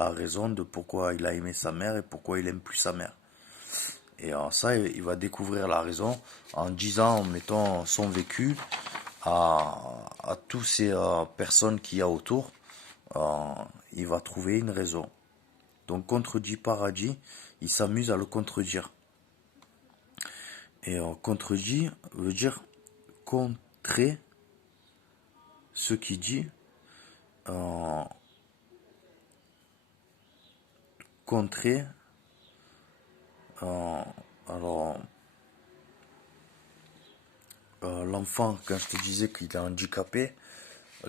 la raison de pourquoi il a aimé sa mère et pourquoi il aime plus sa mère. Et ça, il va découvrir la raison en disant, mettons, son vécu à toutes ces personnes qu'il y a autour. euh, il va trouver une raison. Donc, contredit paradis, il s'amuse à le contredire. Et contredit veut dire contrer ce qu'il dit, euh, contrer. euh, alors, l'enfant, quand je te disais qu'il est handicapé,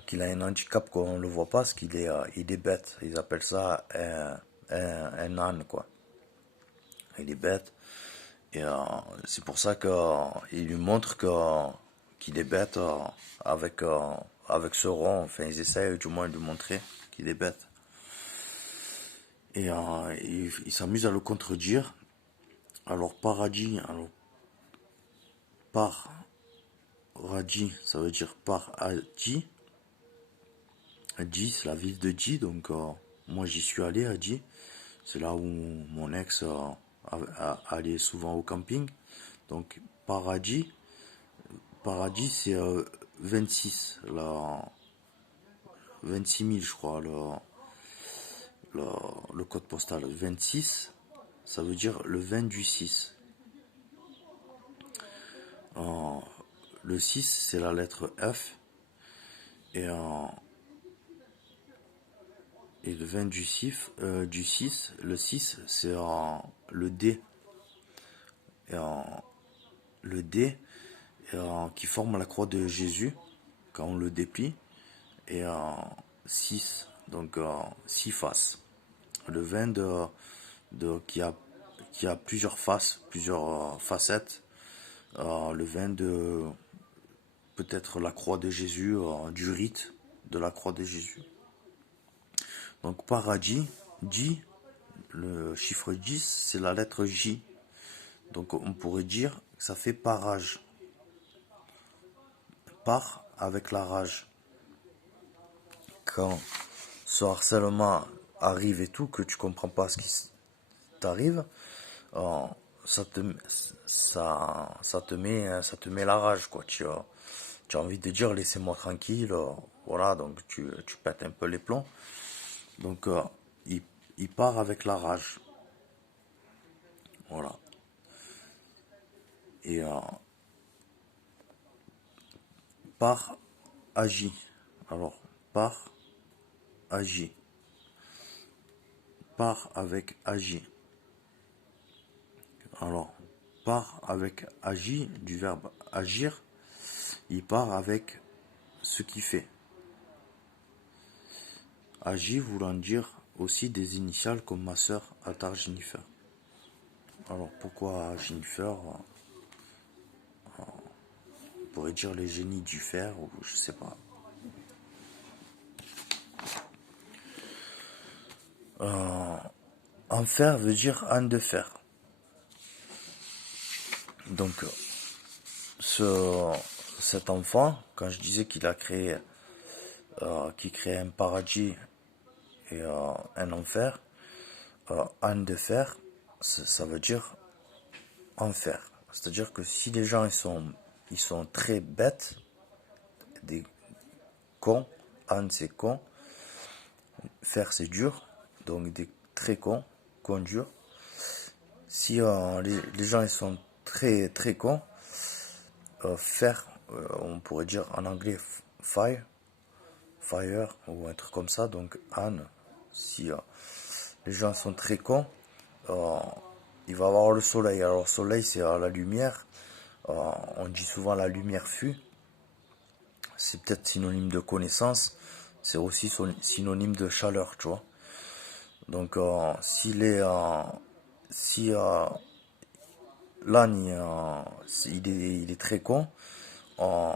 qu'il a un handicap qu'on ne le voit pas, parce il est bête. Ils appellent ça un âne, quoi. Il est bête. Et c'est pour ça qu'il lui montre qu'il est bête avec, avec ce rond. Enfin, ils essayent du moins de lui montrer qu'il est bête. Et il s'amuse à le contredire. Alors, paradis, ça veut dire paradis. Adi, c'est la ville de Di, donc moi j'y suis allé à Di. C'est là où mon ex allait souvent au camping. Donc paradis c'est 26, 26 000 je crois, le, le code postal. 26, ça veut dire le 20 du 6. Euh, le 6 c'est la lettre F. Et, et le 20 du 6, le 6 c'est le D. Et, le D qui forme la croix de Jésus quand on le déplie, et 6, donc 6 faces. Le vin qui a plusieurs faces, plusieurs facettes. Le vin de peut-être la croix de Jésus, du rite de la croix de Jésus. Donc paradis, dit, le chiffre 10, c'est la lettre J. Donc on pourrait dire que ça fait parage. Par avec la rage. Quand ce harcèlement arrive et tout, que tu comprends pas ce qui t'arrive, euh, ça te, ça te met la rage, quoi. Tu as envie de dire, laissez-moi tranquille, voilà, donc tu pètes un peu les plombs. Donc, il, il part avec la rage, voilà. Et par agit. Alors, par agit. Par avec agit. Alors, part avec agit, du verbe agir, il part avec ce qu'il fait. Agit voulant dire aussi des initiales comme ma sœur Altar Jennifer. Alors, pourquoi Jennifer? On pourrait dire les génies du fer, ou je sais pas. Enfer veut dire âne de fer. Donc, cet enfant, quand je disais qu'il crée un paradis et un enfer, âne de fer, ça veut dire enfer. C'est-à-dire que si les gens ils sont très bêtes, des cons, âne c'est con, fer c'est dur, donc des très cons, cons durs. Si les gens ils sont très très cons, fer, on pourrait dire en anglais fire, fire ou un truc comme ça, donc âne. Si les gens sont très cons, euh, il va avoir le soleil. Alors le soleil c'est la lumière. On dit souvent la lumière fut. C'est peut-être synonyme de connaissance. C'est aussi synonyme de chaleur, tu vois. Donc si l'âne il est très con, euh,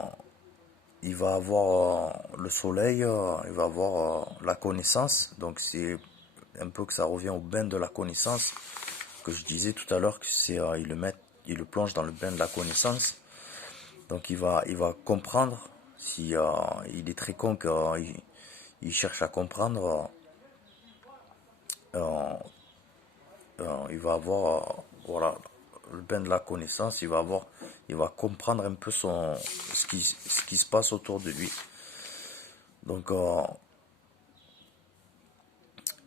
il va avoir le soleil, il va avoir la connaissance. Donc c'est un peu que ça revient au bain de la connaissance que je disais tout à l'heure, que c'est il le plonge dans le bain de la connaissance. Donc il va comprendre. Si il est très con qu'il il cherche à comprendre, il va avoir, voilà, le bain de la connaissance, il va comprendre un peu ce qui se passe autour de lui. Donc,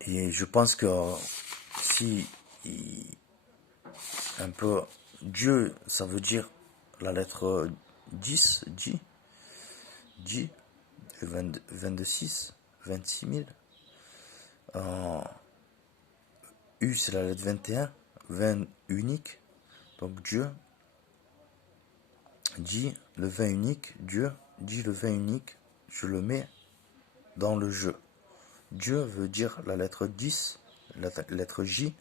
et je pense que si un peu Dieu, ça veut dire la lettre 10, J, 26, 26 000. U, c'est la lettre 21, 20 unique. Donc Dieu, dit le 20 unique, Dieu, dit le 20 unique, je le mets dans le jeu. Dieu veut dire la lettre 10, la lettre J,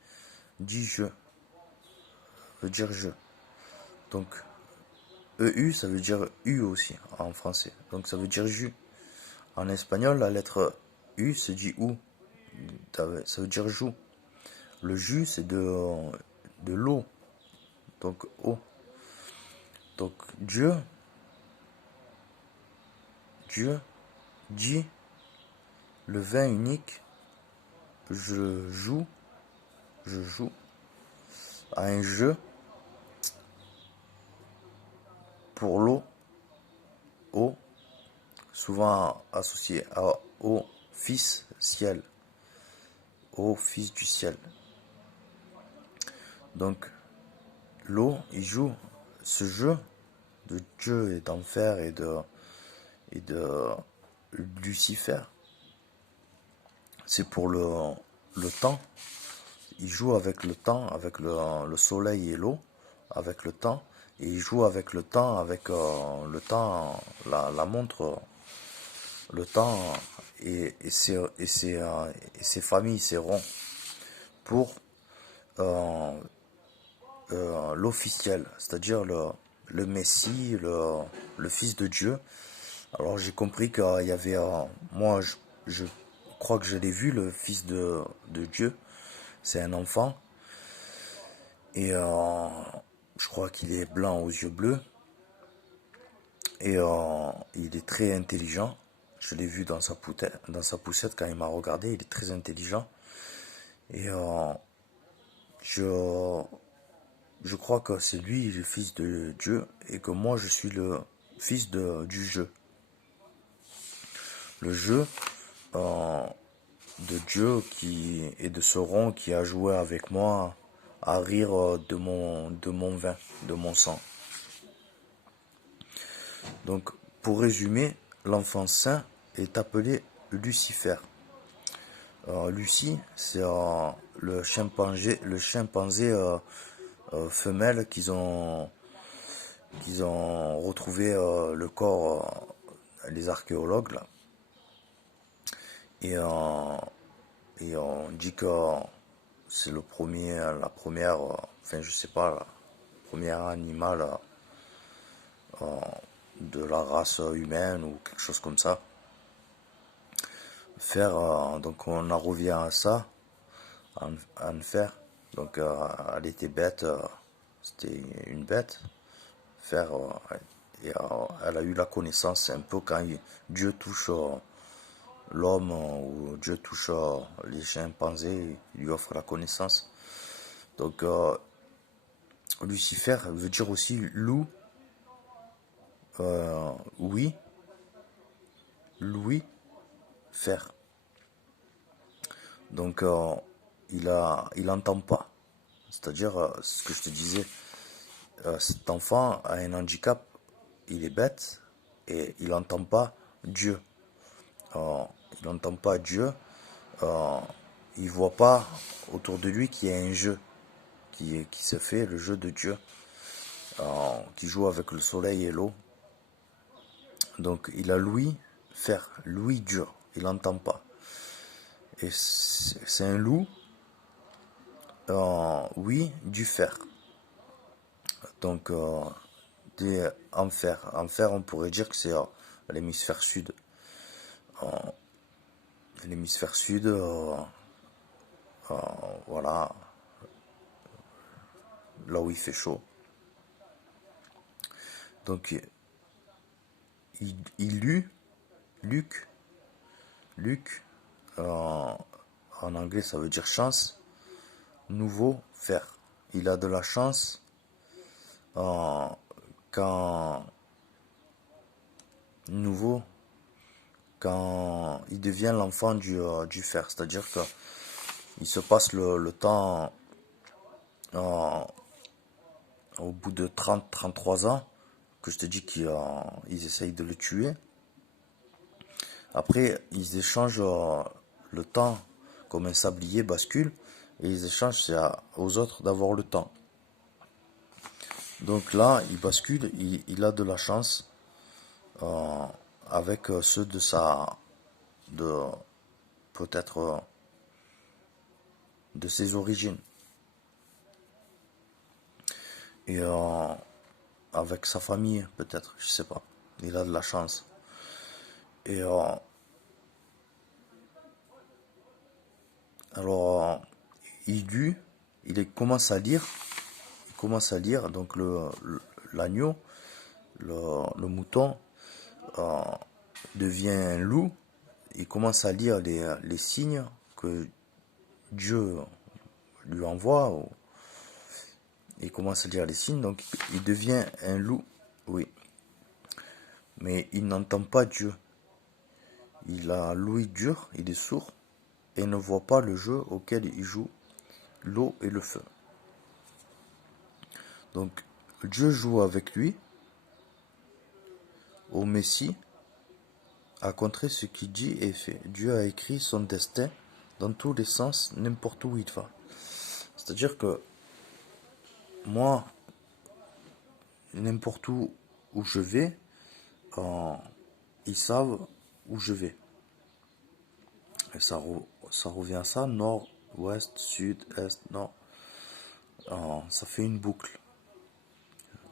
dit je, veut dire je. Donc EU, ça veut dire U aussi en français. Donc ça veut dire jus. En espagnol, la lettre U se dit ou. Ça veut dire joue. Le jus, c'est de l'eau. Donc eau. Donc Dieu dit le vin unique, je joue à un jeu pour l'eau, eau, souvent associé au fils ciel, au fils du ciel. Donc l'eau, il joue ce jeu de Dieu et d'enfer et de Lucifer. C'est pour le temps. Il joue avec le temps, avec le soleil et l'eau, avec le temps. Et il joue avec le temps, le temps, la montre, le temps et ses familles, ses ronds, pour l'officiel, c'est-à-dire le Messie, le Fils de Dieu. Alors j'ai compris qu'il y avait, moi je crois que je l'ai vu, le Fils de Dieu, c'est un enfant, et je crois qu'il est blanc aux yeux bleus, et il est très intelligent. Je l'ai vu dans sa poussette quand il m'a regardé, il est très intelligent. Et je crois que c'est lui le fils de Dieu et que moi je suis le fils du jeu. Le jeu de Dieu et de ce rond qui a joué avec moi à rire de mon vin, de mon sang. Donc pour résumer, l'enfant saint est appelé Lucifer. Lucie, c'est le chimpanzé femelle qu'ils ont retrouvé le corps, les archéologues là. Et on dit que c'est la première, enfin je sais pas, la première animal de la race humaine ou quelque chose comme ça. Donc on en revient à ça, à en faire. Donc elle était bête, c'était une bête. Et elle a eu la connaissance un peu quand Dieu touche l'homme ou Dieu touche les chimpanzés, il lui offre la connaissance. Donc Lucifer veut dire aussi loup, oui, Louis, fer. Donc il entend pas. C'est-à-dire ce que je te disais, cet enfant a un handicap, il est bête et il n'entend pas Dieu. Il n'entend pas Dieu, il voit pas autour de lui qu'il y a un jeu qui se fait, le jeu de Dieu, qui joue avec le soleil et l'eau. Donc il a l'ouïe faire, l'ouïe dur, il n'entend pas. Et c'est un loup, oui, du fer. Donc enfer, on pourrait dire que c'est l'hémisphère sud. L'hémisphère sud, voilà, là où il fait chaud. Donc Luc, en anglais ça veut dire chance. nouveau, faire. Il a de la chance quand nouveau, quand il devient l'enfant du fer. C'est-à-dire que il se passe le temps au bout de 30-33 ans, que je te dis qu'ils essayent de le tuer. Après, ils échangent le temps comme un sablier bascule et ils échangent aux autres d'avoir le temps. Donc là, il bascule, il a de la chance euh, avec ceux de peut-être de ses origines et avec sa famille peut-être, je sais pas. Il a de la chance et alors commence à lire, donc l'agneau, le mouton euh, devient un loup. Il commence à lire les signes que Dieu lui envoie. Il commence à lire les signes, donc il devient un loup, oui. Mais il n'entend pas Dieu. Il a l'ouïe dure, il est sourd, et ne voit pas le jeu auquel il joue, l'eau et le feu. Donc Dieu joue avec lui, au Messie, à contrer ce qu'il dit et fait. Dieu a écrit son destin dans tous les sens, n'importe où il va. C'est-à-dire que moi, n'importe où je vais, ils savent où je vais. Et ça revient à ça, nord, ouest, sud, est, nord. Ça fait une boucle.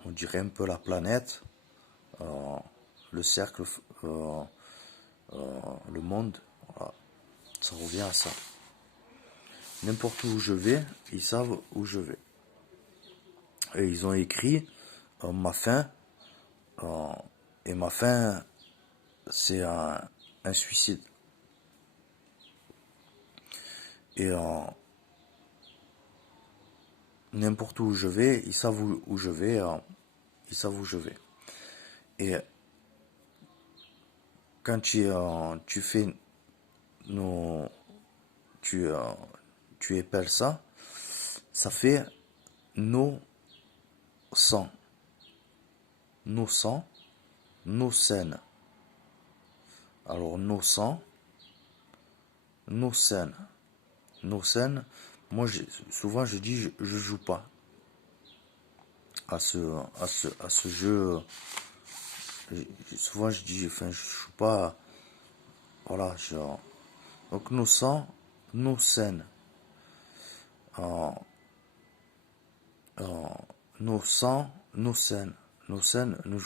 On dirait un peu la planète, le cercle, le monde. Voilà. Ça revient à ça. N'importe où je vais, ils savent où je vais. Et ils ont écrit ma fin. euh, et ma fin, c'est un suicide. Et n'importe où je vais, ils savent où je vais. Ils savent où je vais. Et quand tu fais nos, tu, tu épelles ça, ça fait nos sangs, nos sangs, nos scènes. Alors nos sangs, nos scènes, nos scènes. Moi, souvent je dis je joue pas à ce jeu. Souvent je dis, enfin, je joue pas. Voilà, donc nos sangs, nos scènes. Nos sangs, nos scènes. Nos scènes ne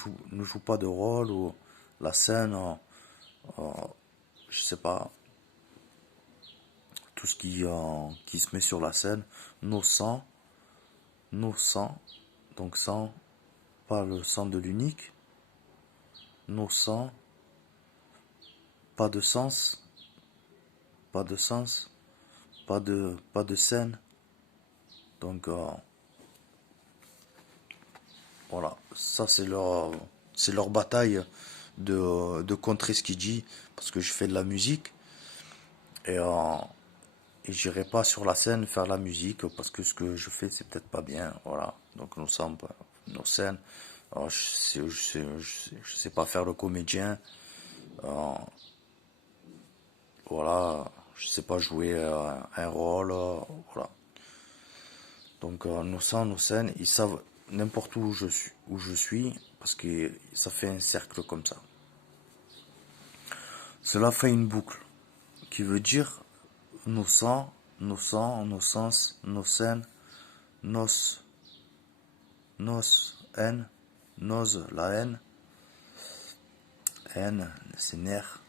jouent pas de rôle ou la scène, je sais pas, tout ce qui se met sur la scène. Nos sangs, donc sang, pas le sang de l'unique. Nos sangs, pas de sens, pas de sens, pas de scène. Donc voilà, ça c'est leur bataille de contrer ce qu'il dit, parce que je fais de la musique et, j'irai pas sur la scène faire la musique parce que ce que je fais c'est peut-être pas bien, voilà. Donc nous sommes nos scènes. Alors, je sais pas faire le comédien, voilà. Je sais pas jouer un rôle, voilà. Donc nos scènes, ils savent n'importe où je suis, parce que ça fait un cercle comme ça. Cela fait une boucle, qui veut dire nos sangs, nos sens, nos scènes, nos, haine, la haine, c'est nerfs.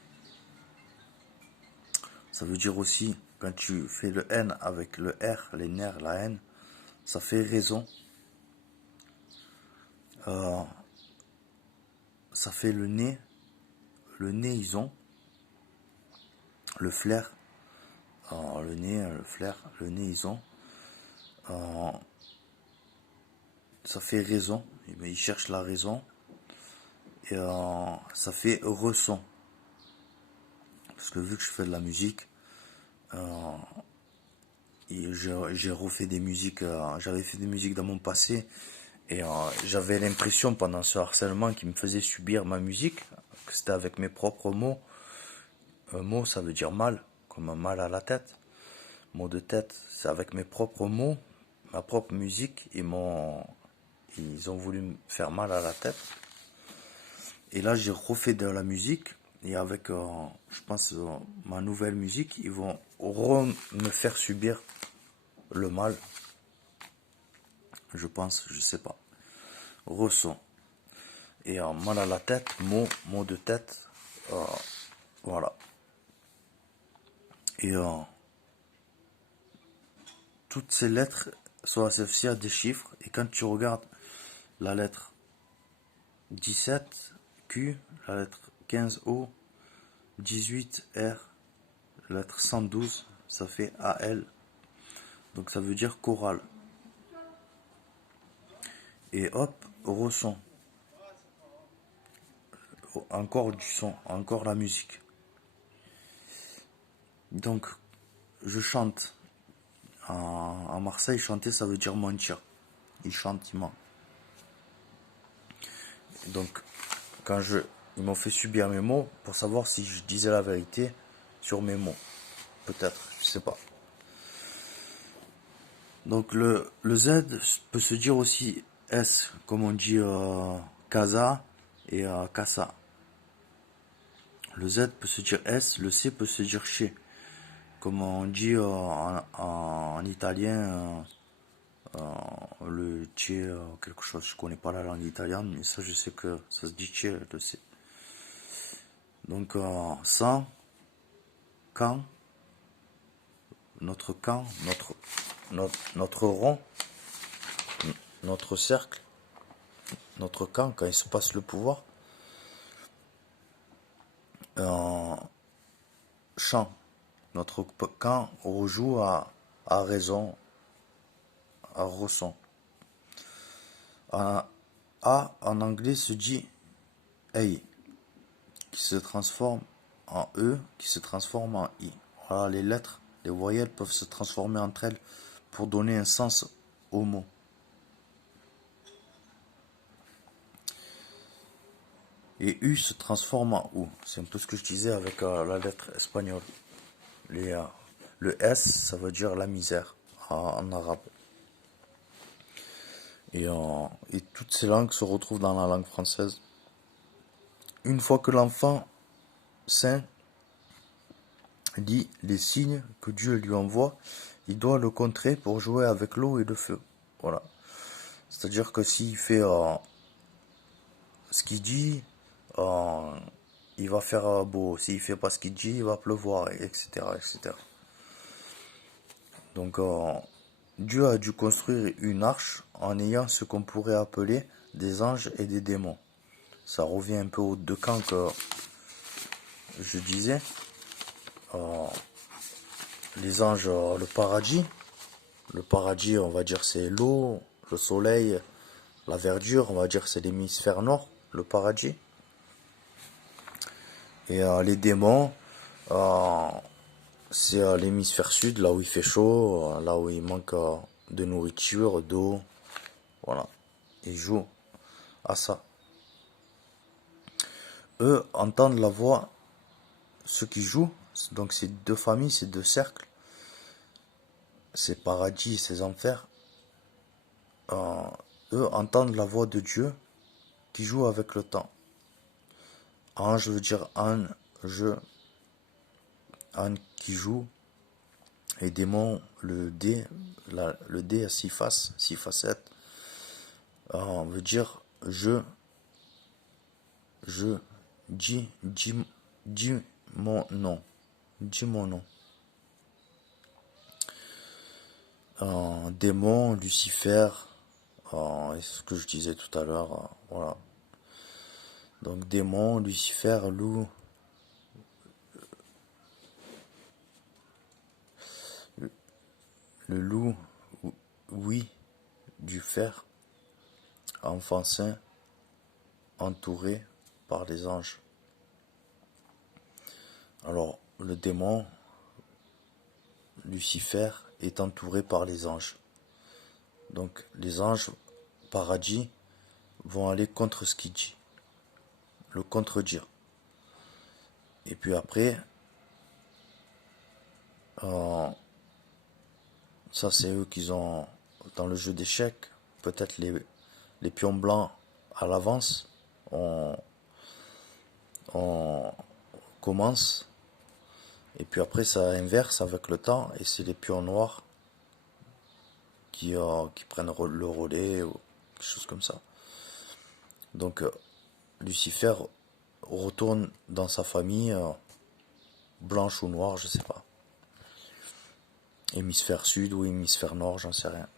Ça veut dire aussi, quand tu fais le N avec le R, les nerfs, la haine, ça fait raison. Euh, Ça fait le nez, ils ont, le flair, le nez, le flair, le nez, ils ont. Euh, ça fait raison. Il cherche la raison. Et ça fait ressent. Parce que vu que je fais de la musique, et j'ai refait des musiques, j'avais fait des musiques dans mon passé, et j'avais l'impression pendant ce harcèlement qui me faisait subir ma musique, que c'était avec mes propres mots. Un mot, ça veut dire mal, comme un mal à la tête. Mot de tête, c'est avec mes propres mots, ma propre musique, ils ont voulu me faire mal à la tête. Et là, j'ai refait de la musique. Et avec, je pense, ma nouvelle musique, ils vont me faire subir le mal. Je pense, je sais pas. Ressent. Et mal à la tête, mot de tête. euh, voilà. Et toutes ces lettres sont associées à des chiffres. Et quand tu regardes la lettre 17, Q, la lettre 15, O, 18, R, la lettre 112, ça fait AL. Donc ça veut dire chorale. Et hop, ressent. Encore du son, encore la musique. Donc, je chante. À Marseille, chanter, ça veut dire mentir. Il chante, il ment. Donc, ils m'ont fait subir mes mots pour savoir si je disais la vérité sur mes mots. Peut-être, je sais pas. Donc, le Z peut se dire aussi S, comme on dit casa et casa. Le Z peut se dire S, le C peut se dire che. Comme on dit en italien, le che, quelque chose, je connais pas la langue italienne, mais ça je sais que ça se dit che, le C. Donc sans, quand, notre camp, notre rond, notre cercle, notre camp, quand il se passe le pouvoir, champ, notre camp rejoue à raison, à ressent. A en anglais se dit hey, qui se transforme en E, qui se transforme en I. Voilà, les lettres, les voyelles peuvent se transformer entre elles pour donner un sens au mot. Et U se transforme en OU. C'est un peu ce que je disais avec la lettre espagnole. Le S, ça veut dire la misère en arabe. Et toutes ces langues se retrouvent dans la langue française. Une fois que l'enfant saint lit les signes que Dieu lui envoie, il doit le contrer pour jouer avec l'eau et le feu. Voilà. C'est-à-dire que s'il fait ce qu'il dit, euh, il va faire beau. S'il fait pas ce qu'il dit, il va pleuvoir, etc., etc. Donc, Dieu a dû construire une arche en ayant ce qu'on pourrait appeler des anges et des démons. Ça revient un peu aux deux camps que je disais. Les anges, le paradis. Le paradis, on va dire, c'est l'eau, le soleil, la verdure. On va dire, c'est l'hémisphère nord, le paradis. Et les démons, c'est l'hémisphère sud, là où il fait chaud, là où il manque de nourriture, d'eau. Voilà. Ils jouent à ça. Eux entendent la voix, ceux qui jouent, donc c'est deux familles, c'est deux cercles, c'est paradis, c'est enfers. Eux entendent la voix de Dieu qui joue avec le temps. Ange veut dire âne qui joue, et démon, le D, le D à six faces, six facettes, veut dire je, dis mon nom, dis mon nom. Démon, Lucifer, et ce que je disais tout à l'heure, voilà. Donc démon, Lucifer, loup, le loup oui, du fer, enfant saint, entouré par les anges. Alors, le démon, Lucifer, est entouré par les anges. Donc, les anges, paradis, vont aller contre ce qu'il dit, le contredire. Et puis après, euh, ça c'est eux qui ont, dans le jeu d'échecs, peut-être les pions blancs à l'avance, on commence, et puis après ça inverse avec le temps, et c'est les pions noirs qui prennent le relais, ou quelque chose comme ça. Donc Lucifer retourne dans sa famille, blanche ou noire, je sais pas. Hémisphère sud ou hémisphère nord, j'en sais rien.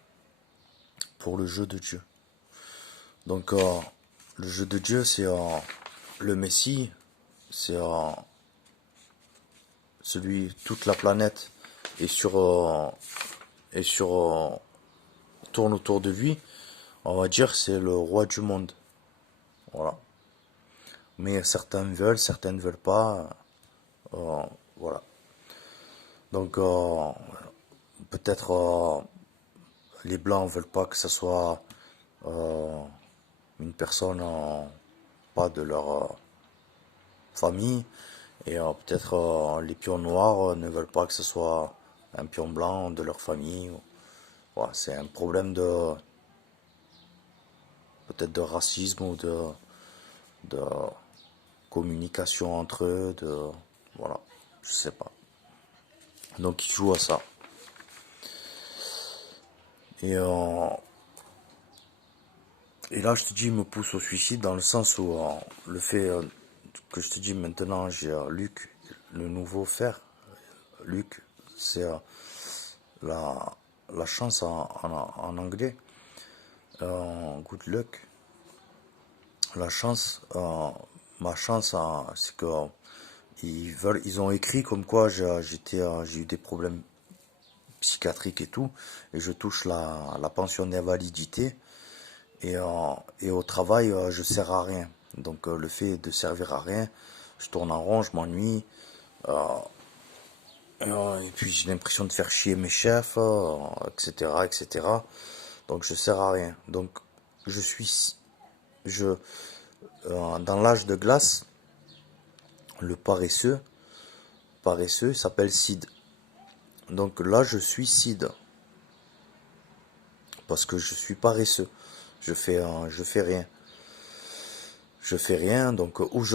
Pour le jeu de Dieu. Donc le jeu de Dieu, c'est le Messie, c'est celui, toute la planète est tourne autour de lui. On va dire c'est le roi du monde. Voilà. Mais certains veulent, certains ne veulent pas. Voilà. Donc peut-être les blancs veulent pas que ce soit une personne pas de leur famille, et peut-être les pions noirs ne veulent pas que ce soit un pion blanc de leur famille. Voilà, c'est un problème de peut-être de racisme ou de communication entre eux, voilà, je sais pas. Donc ils jouent à ça. Et là, je te dis, il me pousse au suicide dans le sens où le fait que je te dis maintenant, j'ai Luc, le nouveau fer. Luc, c'est la chance en anglais. Good luck. La chance, ma chance, c'est que ils ont écrit comme quoi j'ai eu des problèmes psychiatriques et tout, et je touche la pension d'invalidité. Et au travail, je sers à rien. Donc le fait de servir à rien, je tourne en rond, je m'ennuie. Et puis j'ai l'impression de faire chier mes chefs, etc., etc. Donc je sers à rien. Donc je suis, dans l'âge de glace, le paresseux il s'appelle Sid. Donc là je suis Sid parce que je suis paresseux. Je fais rien. Donc où je